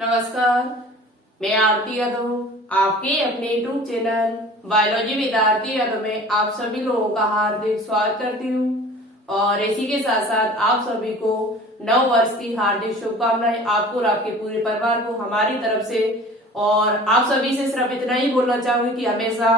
नमस्कार, मैं आरती यादव आपके अपने YouTube channel biology with Aarti Yadav में आप सभी लोगों का हार्दिक स्वागत करती हूँ। और इसी के साथ साथ आप सभी को नव वर्ष की हार्दिक शुभकामनाएं, आपको और आपके पूरे परिवार को हमारी तरफ से। और आप सभी से सिर्फ इतना ही बोलना चाहूंगी कि हमेशा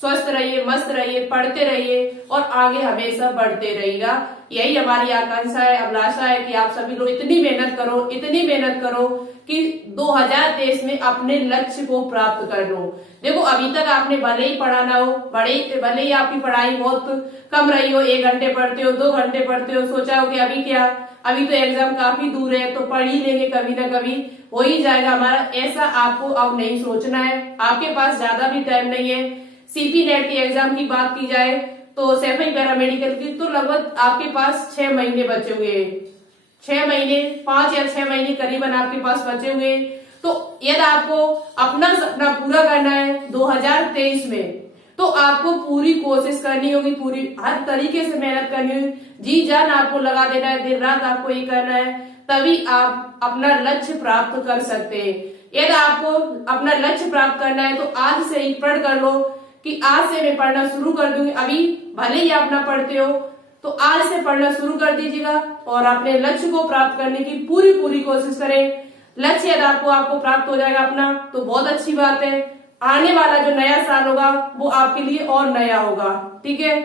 स्वस्थ रहिए, मस्त रहिए, पढ़ते रहिए और आगे हमेशा बढ़ते रहिएगा। यही हमारी आकांक्षा है, अभिलाषा है कि आप सभी लोग इतनी मेहनत करो कि 2023 में अपने लक्ष्य को प्राप्त कर लो। देखो, अभी तक आपने भले ही पढ़ा ना हो, भले ही आपकी पढ़ाई बहुत कम रही हो, 1 घंटे पढ़ते हो, 2 घंटे पढ़ते हो, सोचा हो कि अभी क्या, अभी तो एग्जाम काफी दूर है तो पढ़ ही लेंगे, कभी ना कभी हो ही जाएगा हमारा। ऐसा आपको अब नहीं सोचना है। आपके पास ज्यादा भी टाइम नहीं है। सीपी नेट की एग्जाम की बात की जाए तो सैफई पैरामेडिकल की तो लगभग आपके पास 6 महीने बचे हुए हैं। 6 महीने, 5 या 6 महीने करीबन आपके पास बचे हुए। तो यदि आपको अपना सपना पूरा करना है 2023 में, तो आपको पूरी कोशिश करनी होगी, पूरी हर तरीके से मेहनत करनी होगी, जी जान आपको लगा देना है, दिन रात आपको ये करना है, तभी आप अपना लक्ष्य प्राप्त कर सकते हैं। यदि आपको अपना लक्ष्य प्राप्त करना है तो आज से ही प्रण कर लो कि आज से मैं पढ़ना शुरू कर दूंगी। अभी भले ही आप ना पढ़ते हो तो आज से पढ़ना शुरू कर दीजिएगा और अपने लक्ष्य को प्राप्त करने की पूरी कोशिश करें। लक्ष्य यदि आपको प्राप्त हो जाएगा अपना, तो बहुत अच्छी बात है। आने वाला जो नया साल होगा वो आपके लिए और नया होगा, ठीक है।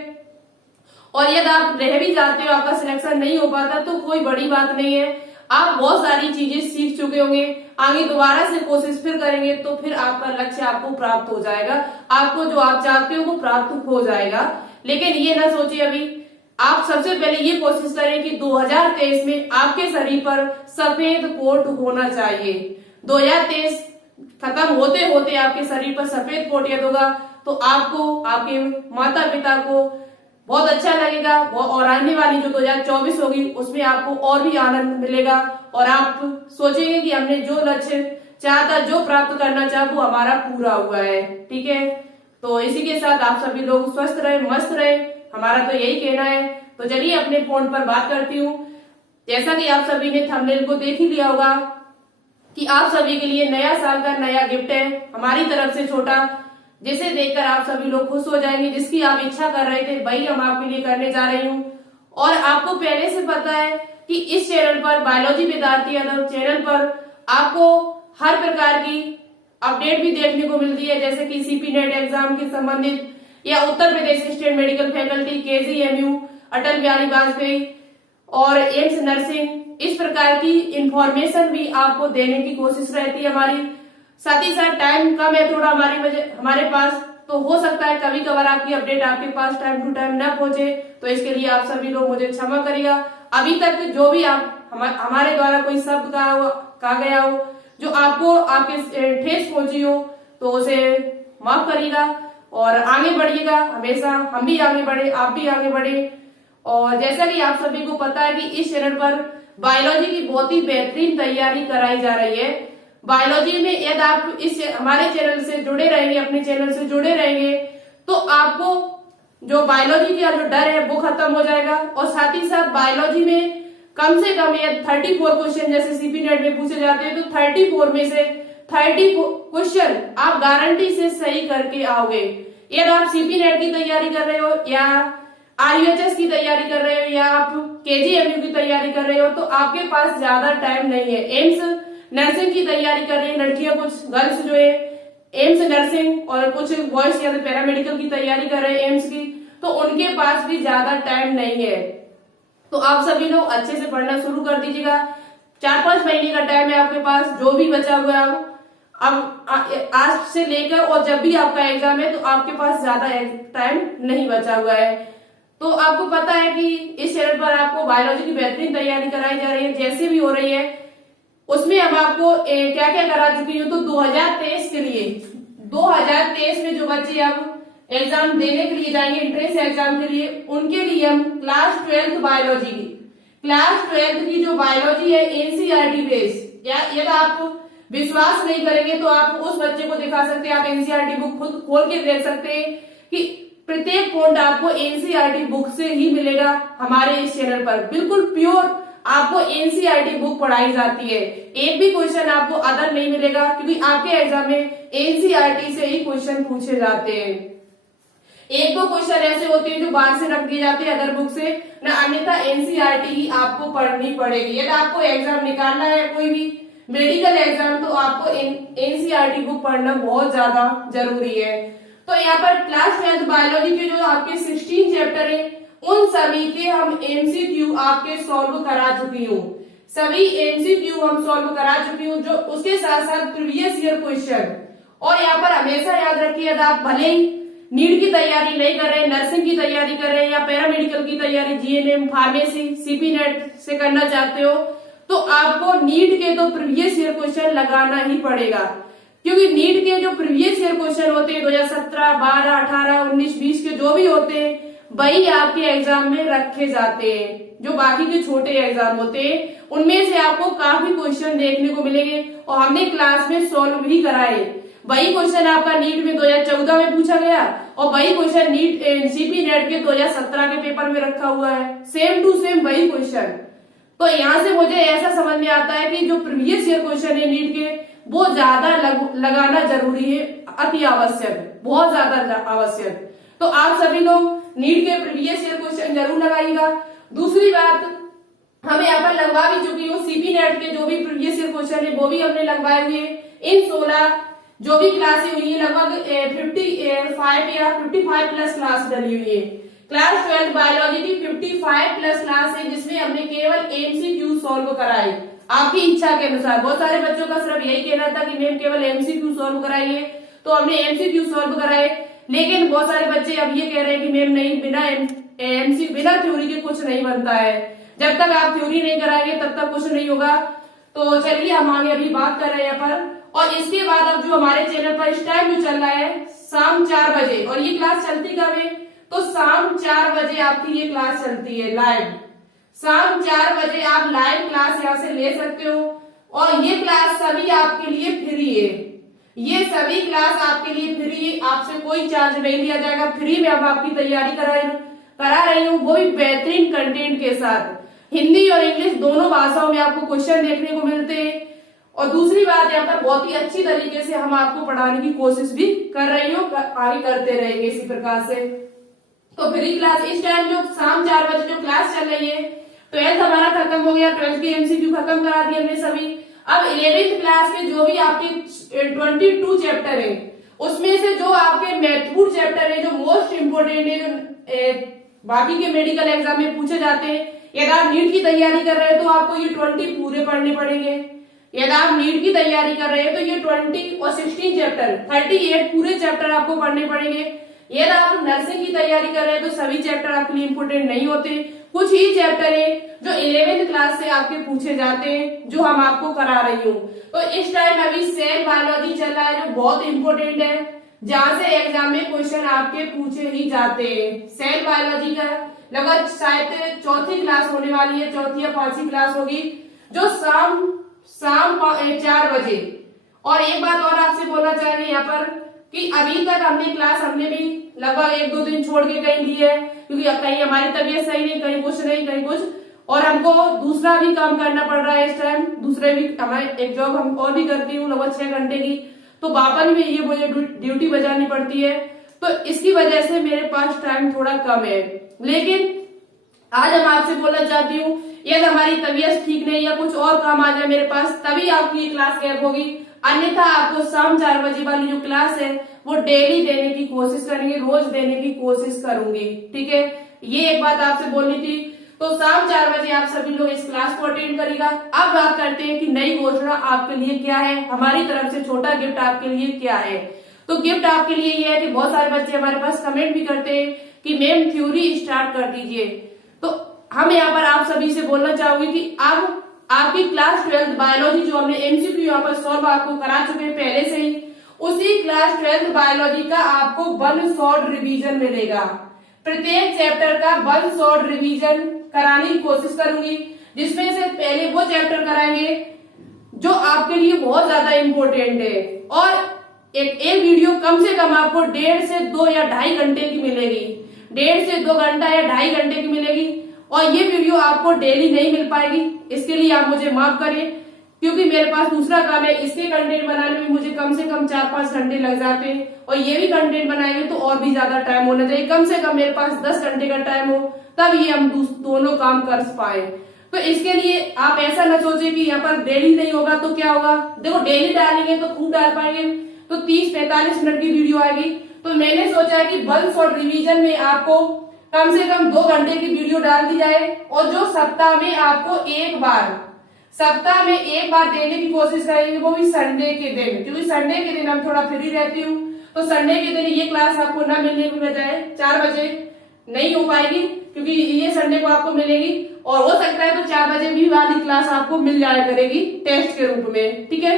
और यदि आप रह भी जाते हो, आपका सिलेक्शन नहीं हो पाता, तो कोई बड़ी बात नहीं है। आप बहुत सारी चीजें सीख चुके होंगे, आगे दोबारा से कोशिश फिर करेंगे तो फिर आपका लक्ष्य आपको प्राप्त हो जाएगा। आपको जो आप चाहते हो वो प्राप्त हो जाएगा। लेकिन ये ना सोचिए, अभी आप सबसे पहले ये कोशिश करें कि 2023 में आपके शरीर पर सफेद कोट होना चाहिए। 2023 खत्म होते होते आपके शरीर पर सफेद कोट यदि होगा तो आपको, आपके माता पिता को बहुत अच्छा लगेगा। और आने वाली जो 2024 होगी उसमें आपको और भी आनंद मिलेगा और आप सोचेंगे कि हमने जो लक्ष्य चाहता, जो प्राप्त करना चाहा, वो हमारा पूरा हुआ है, ठीक है। तो इसी के साथ आप सभी लोग स्वस्थ रहे, मस्त रहे, हमारा तो यही कहना है। तो चलिए अपने फोन पर बात करती हूँ। जैसा कि आप सभी ने थंबनेल को देख ही लिया होगा कि आप सभी के लिए नया साल का नया गिफ्ट है हमारी तरफ से, छोटा, जिसे देखकर आप सभी लोग खुश हो जाएंगे। जिसकी आप इच्छा कर रहे थे वही हम आपके लिए करने जा रही हूँ। और आपको पहले से पता है कि इस चैनल पर, biology with Aarti Yadav channel पर, आपको हर प्रकार की अपडेट भी देखने को मिलती है, जैसे कि सीपी नेट एग्जाम के संबंधित या Uttar Pradesh state medical faculty, KGMU, Atal Bihari Vajpayee और एम्स नर्सिंग, इस प्रकार की इंफॉर्मेशन भी आपको देने की कोशिश रहती है हमारी। साथ ही साथ टाइम कम है थोड़ा हमारे पास, तो हो सकता है कभी कभार आपकी अपडेट आपके पास टाइम टू टाइम ना पहुंचे, तो इसके लिए आप सभी लोग मुझे क्षमा करिएगा। अभी तक जो भी आप हमारे द्वारा कोई शब्द कहा गया हो जो आपको आपके ठेस पहुंची हो, तो उसे माफ करिएगा और आगे बढ़िएगा। हमेशा हम भी आगे बढ़े, आप भी आगे बढ़े। और जैसा कि आप सभी को पता है कि इस चैनल पर बायोलॉजी की बहुत ही बेहतरीन तैयारी कराई जा रही है। बायोलॉजी में यदि आप हमारे चैनल से जुड़े रहेंगे, अपने चैनल से जुड़े रहेंगे, तो आपको जो बायोलॉजी का जो डर है वो खत्म हो जाएगा। और साथ ही साथ बायोलॉजी में कम से कम 34 क्वेश्चन जैसे सीपी नेट में पूछे जाते हैं, तो 34 में से 30 क्वेश्चन आप गारंटी से सही करके आओगे। यदि आप सीपी नेट की तैयारी कर रहे हो या आरयूएचएस की तैयारी कर रहे हो या आप केजीएमयू की तैयारी कर रहे हो, तो आपके पास ज्यादा टाइम नहीं है। एम्स नर्सिंग की तैयारी कर रही है लड़कियां, कुछ गर्ल्स जो है एम्स नर्सिंग, और कुछ बॉयज या पैरामेडिकल की तैयारी कर रहे हैं एम्स की, तो उनके पास भी ज्यादा टाइम नहीं है। तो आप सभी लोग अच्छे से पढ़ना शुरू कर दीजिएगा। 4-5 महीने का टाइम है आपके पास, जो भी बचा हुआ है अब आज से लेकर, और जब भी आपका एग्जाम है तो आपके पास ज्यादा टाइम नहीं बचा हुआ है। तो आपको पता है कि इस चैनल पर आपको बायोलॉजी की बेहतरीन तैयारी कराई जा रही है, जैसे भी हो रही है उसमें हम आपको क्या क्या करा चुकी हूँ। तो 2023 के लिए, 2023 में जो बच्चे अब एग्जाम देने के लिए जाएंगे एंट्रेंस एग्जाम के लिए, उनके लिए हम क्लास 12th बायोलॉजी की, क्लास 12th की जो बायोलॉजी है एनसीईआरटी बेस, या यदि आप विश्वास नहीं करेंगे तो आप उस बच्चे को दिखा सकते हैं। आप एनसीईआरटी बुक खुद खोल के देख सकते हैं कि प्रत्येक पॉइंट आपको एनसीईआरटी बुक से ही मिलेगा हमारे इस चैनल पर। बिल्कुल प्योर आपको एनसीईआरटी बुक पढ़ाई जाती है। एक भी क्वेश्चन आपको अदर नहीं मिलेगा, क्योंकि आपके एग्जाम में एनसीईआरटी से ही क्वेश्चन पूछे जाते हैं। एक दो क्वेश्चन ऐसे होते हैं जो बाहर से रख दिए जाते हैं अदर बुक से, न अन्यथा एनसीईआरटी ही आपको पढ़नी पड़ेगी। यदि आपको एग्जाम निकालना है कोई भी मेडिकल एग्जाम, तो आपको एनसीईआरटी बुक पढ़ना बहुत ज्यादा जरूरी है। तो यहाँ पर क्लास 12th बायोलॉजी के जो आपके 16 चैप्टर है, उन सभी के हम एमसीक्यू आपके सॉल्व करा चुकी हूँ। सभी एमसीक्यू हम सॉल्व करा चुकी हूँ, जो उसके साथ साथ प्रीवियस ईयर क्वेश्चन। और यहाँ पर हमेशा याद रखिए, यदि आप भले ही नीट की तैयारी नहीं कर रहे, नर्सिंग की तैयारी कर रहे हैं या पैरामेडिकल की तैयारी, जीएनएम, फार्मेसी, सीपी नेट से करना चाहते हो, तो आपको नीट के तो प्रीवियस ईयर क्वेश्चन लगाना ही पड़ेगा। क्योंकि नीट के जो प्रीवियस ईयर क्वेश्चन होते हैं 2017, 12, 18, 19, 20 के जो भी होते हैं, वही आपके एग्जाम में रखे जाते हैं। जो बाकी के छोटे एग्जाम होते हैं उनमें से आपको काफी क्वेश्चन देखने को मिलेंगे, और हमने क्लास में सॉल्व भी कराए। वही क्वेश्चन आपका नीट में 2014 में पूछा गया, और वही क्वेश्चन नीट सीपी नेट के 2017 के पेपर में रखा हुआ है, सेम टू सेम वही क्वेश्चन। तो यहाँ से मुझे ऐसा समझ में आता है कि जो प्रीवियस ईयर क्वेश्चन है नीट के, वो ज्यादा लगाना जरूरी है, अति आवश्यक, बहुत ज्यादा आवश्यक। तो आप सभी लोग नीट के प्रीवियस ईयर क्वेश्चन जरूर लगाइएगा। दूसरी बात, हमें यहाँ पर लगवा भी चुकी हूँ सीपी नेट के जो भी प्रीवियस ईयर क्वेश्चन है, वो भी हमने लगवाए हुए। इन 16 जो भी क्लासें हुई है, लगभग 55 या 55 प्लस क्लास डली हुई है। क्लास 12 बायोलॉजी की 55 प्लस क्लास है, जिसमें हमने केवल एमसीक्यू सॉल्व कराए आपकी इच्छा के अनुसार। बहुत सारे बच्चों का सिर्फ यही कहना था कि मैम केवल एमसीक्यू सॉल्व कराइए, तो हमने एमसीक्यू सॉल्व कराए। लेकिन बहुत सारे बच्चे अब ये कह रहे हैं कि मैम नहीं, बिना थ्योरी के कुछ नहीं बनता है। जब तक आप थ्योरी नहीं कराएंगे तब तक कुछ नहीं होगा। तो चलिए हम आगे अभी बात कर रहे हैं यहाँ पर। और इसके बाद अब जो हमारे चैनल पर इस टाइम जो चल रहा है शाम 4 बजे, और ये क्लास चलती कब है, तो शाम 4 बजे आपकी ये क्लास चलती है लाइव। शाम 4 बजे आप लाइव क्लास यहाँ से ले सकते हो, और ये क्लास सभी आपके लिए फ्री है। ये सभी क्लास आपके लिए फ्री है, आपसे कोई चार्ज नहीं लिया जाएगा। फ्री में हम आपकी तैयारी करा रही हूँ, वो भी बेहतरीन कंटेंट के साथ। हिंदी और इंग्लिश दोनों भाषाओं में आपको क्वेश्चन देखने को मिलते हैं। और दूसरी बात, यहाँ पर बहुत ही अच्छी तरीके से हम आपको पढ़ाने की कोशिश भी कर रही हूँ, आगे करते रहेंगे इसी प्रकार से। तो फ्री क्लास इस टाइम जो शाम 4 बजे जो क्लास चल रही है, 12th हमारा खत्म हो गया, 12th की एमसीक्यू खत्म करा दिए हमने सभी। अब 11th क्लास के जो भी आपके 22 चैप्टर है, उसमें से जो आपके महत्वपूर्ण चैप्टर है, जो मोस्ट इम्पोर्टेंट है, जो बाकी के मेडिकल एग्जाम में पूछे जाते हैं, यदि आप नीट की तैयारी कर रहे हैं तो आपको ये 20 पूरे पढ़ने पड़ेंगे। यदि आप नीट की तैयारी कर रहे हैं तो ये 20 और 16 चैप्टर 38 पूरे चैप्टर आपको पढ़ने पड़ेंगे। यदि आप नर्सिंग की तैयारी कर रहे हैं तो सभी चैप्टर आपके लिए इम्पोर्टेंट नहीं होते, कुछ ही चैप्टर है जो 11th क्लास से आपके पूछे जाते हैं, जो हम आपको करा रही हूँ। तो इस टाइम अभी सेल बायोलॉजी चल रहा है, जो बहुत इम्पोर्टेंट है, जहाँ से एग्जाम में क्वेश्चन आपके पूछे ही जाते हैं। सेल बायोलॉजी का लगभग शायद 4थी क्लास होने वाली है, 4थी या 5वीं क्लास होगी, जो शाम 4 बजे। और एक बात और आपसे बोलना चाह रहे हैं यहाँ पर कि अभी तक हमने भी लगभग 1-2 दिन छोड़ के कहीं ली है, क्योंकि कहीं हमारी तबीयत सही नहीं, कहीं कुछ नहीं, कहीं कुछ, और हमको दूसरा भी काम करना पड़ रहा है इस टाइम। दूसरे भी हमारे एक जॉब हम और भी करती हूँ लगभग 6 घंटे की, तो वापस में ये मुझे ड्यूटी बजानी पड़ती है। तो इसकी वजह से मेरे पास टाइम थोड़ा कम है। लेकिन आज हम आपसे बोलना चाहती हूँ, यदि हमारी तबीयत ठीक नहीं या कुछ और काम आ जाए मेरे पास, तभी आपकी ये क्लास गैप होगी। अन्यथा आपको शाम 4 बजे वाली जो क्लास है वो डेली देने की कोशिश करेंगे, रोज देने की कोशिश करूंगी, ठीक है। ये एक बात आपसे बोलनी थी। तो शाम 4 बजे आप सभी लोग इस क्लास को अटेंड करेगा। अब बात करते हैं कि नई घोषणा आपके लिए क्या है, हमारी तरफ से छोटा गिफ्ट आपके लिए क्या है। तो गिफ्ट आपके लिए ये है कि बहुत सारे बच्चे हमारे पास कमेंट भी करते हैं कि मैम थ्योरी स्टार्ट कर दीजिए। तो हम यहाँ पर आप सभी से बोलना चाहूंगी कि अब आपकी क्लास 12th बायोलॉजी जो हमने एमसीक्यू यहाँ पर सॉल्व आपको करा चुके हैं पहले से ही, उसी क्लास 12th बायोलॉजी का आपको 1 शॉर्ट रिवीजन मिलेगा। प्रत्येक चैप्टर का 1 शॉर्ट रिवीजन कराने की कोशिश करूंगी, जिसमें से पहले वो चैप्टर कराएंगे जो आपके लिए बहुत ज्यादा इम्पोर्टेंट है, और एक वीडियो कम से कम आपको 1.5 से 2 या 2.5 घंटे की मिलेगी। 1.5 से 2 घंटा या 2.5 घंटे की मिलेगी। और ये वीडियो आपको डेली नहीं मिल पाएगी, इसके लिए आप मुझे माफ करें, क्योंकि मेरे पास दूसरा काम है। इसके कंटेंट बनाने में मुझे कम से कम 4-5 घंटे लग जाते हैं, और ये भी कंटेंट बनाएंगे तो और भी ज्यादा टाइम होना चाहिए। कम से कम मेरे पास 10 घंटे का टाइम हो, तब ये हम दोनों काम कर पाए। तो इसके लिए आप ऐसा ना सोचे कि यहाँ पर डेली नहीं होगा तो क्या होगा। देखो, डेली डालेंगे तो खूब डाल पाएंगे, तो 30-45 मिनट की वीडियो आएगी। तो मैंने सोचा है कि 1 शॉट रिवीजन में आपको कम से कम 2 घंटे की वीडियो डाल दी जाए, और जो सप्ताह में आपको एक बार देने की कोशिश करेंगे, वो भी संडे के दिन, क्योंकि संडे के दिन हम थोड़ा फ्री रहती हूँ। तो संडे के दिन ये क्लास आपको ना मिलने की बजाय 4 बजे नहीं हो पाएगी, क्योंकि ये संडे को आपको मिलेगी, और हो सकता है तो 4 बजे भी वाली क्लास आपको मिल जाया करेगी टेस्ट के रूप में, ठीक है।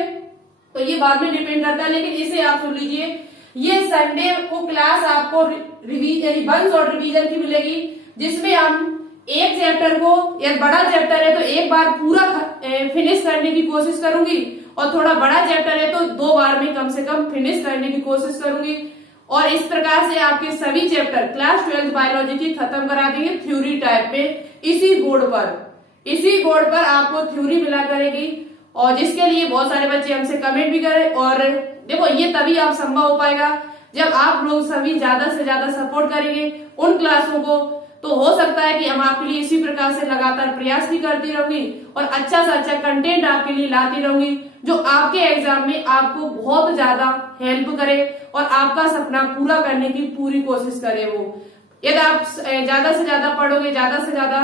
तो ये बाद में डिपेंड करता है, लेकिन इसे आप सुन लीजिए, ये संडे को क्लास आपको 1 शॉट रिवीजन की मिलेगी, जिसमें हम एक चैप्टर को, या बड़ा चैप्टर है तो एक बार पूरा फिनिश करने की कोशिश करूंगी, और थोड़ा बड़ा चैप्टर है तो 2 बार में कम से कम फिनिश करने की कोशिश करूंगी। और इस प्रकार से आपके सभी चैप्टर क्लास 12 बायोलॉजी की खत्म करा देंगे थ्योरी टाइप में, इसी बोर्ड पर आपको थ्योरी मिला करेगी, और जिसके लिए बहुत सारे बच्चे हमसे कमेंट भी करें। और देखो, ये तभी आप संभव हो पाएगा जब आप लोग सभी ज्यादा से ज्यादा सपोर्ट करेंगे उन क्लासों को। तो हो सकता है कि हम आपके लिए इसी प्रकार से लगातार प्रयास भी करती रहूंगी, और अच्छा से अच्छा कंटेंट आपके लिए लाती रहूंगी, जो आपके एग्जाम में आपको बहुत ज्यादा हेल्प करे और आपका सपना पूरा करने की पूरी कोशिश करे। वो यदि आप ज्यादा से ज्यादा पढ़ोगे, ज्यादा से ज्यादा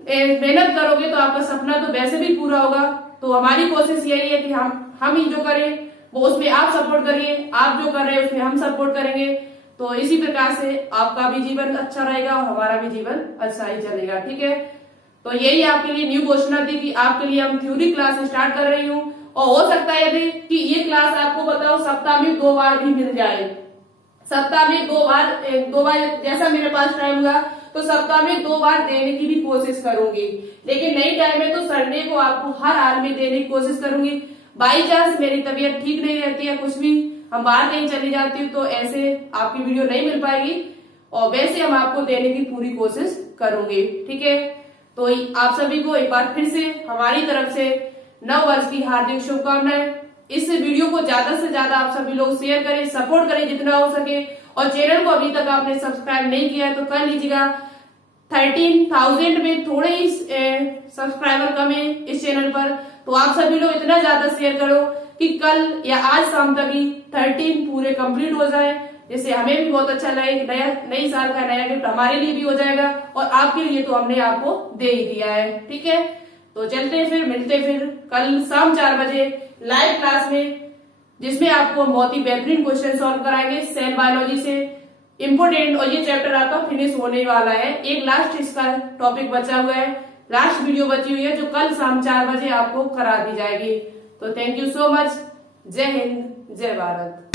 मेहनत करोगे, तो आपका सपना तो वैसे भी पूरा होगा। तो हमारी कोशिश यही है कि हम ही जो करें वो उसमें आप सपोर्ट करिए, आप जो कर रहे हैं उसमें हम सपोर्ट करेंगे। तो इसी प्रकार से आपका भी जीवन अच्छा रहेगा और हमारा भी जीवन अच्छा ही चलेगा, ठीक है। तो यही आपके लिए न्यू घोषणा थी कि आपके लिए हम थ्योरी क्लास स्टार्ट कर रही हूँ, और हो सकता है यदि कि ये क्लास आपको बताओ सप्ताह में 2 बार भी मिल जाए, सप्ताह में 2 बार जैसा मेरे पास टाइम हुआ तो सप्ताह में 2 बार देने की भी कोशिश करूंगी। लेकिन नहीं टाइम है तो संडे को आपको हर हाल में देने की कोशिश करूंगी। बाई चांस मेरी तबीयत ठीक नहीं रहती है, कुछ भी हम बाहर कहीं चली जाती हूँ, तो ऐसे आपकी वीडियो नहीं मिल पाएगी, और वैसे हम आपको देने की पूरी कोशिश करूंगी, ठीक है। तो आप सभी को एक बार फिर से हमारी तरफ से नव वर्ष की हार्दिक शुभकामनाएं। इस वीडियो को ज्यादा से ज्यादा आप सभी लोग शेयर करें, सपोर्ट करें जितना हो सके, और चैनल को अभी तक आपने सब्सक्राइब नहीं किया है तो कर लीजिएगा। 13,000 में थोड़े ही सब्सक्राइबर कम है इस चैनल पर, तो आप सभी लोग इतना ज्यादा शेयर करो कि कल या आज शाम तक ही 13 पूरे कंप्लीट हो जाए, जिससे हमें भी बहुत अच्छा लगे। नई साल का नया गिफ्ट हमारे लिए भी हो जाएगा, और आपके लिए तो हमने आपको दे ही दिया है, ठीक है। तो चलते फिर, मिलते फिर कल शाम 4 बजे लाइव क्लास में, जिसमें आपको बहुत ही बेहतरीन क्वेश्चन सॉल्व कराएंगे सेल बायोलॉजी से इम्पोर्टेंट, और ये चैप्टर आपका फिनिश होने वाला है। एक लास्ट इसका टॉपिक बचा हुआ है, लास्ट वीडियो बची हुई है, जो कल शाम 4 बजे आपको करा दी जाएगी। तो थैंक यू सो मच। जय हिंद, जय भारत।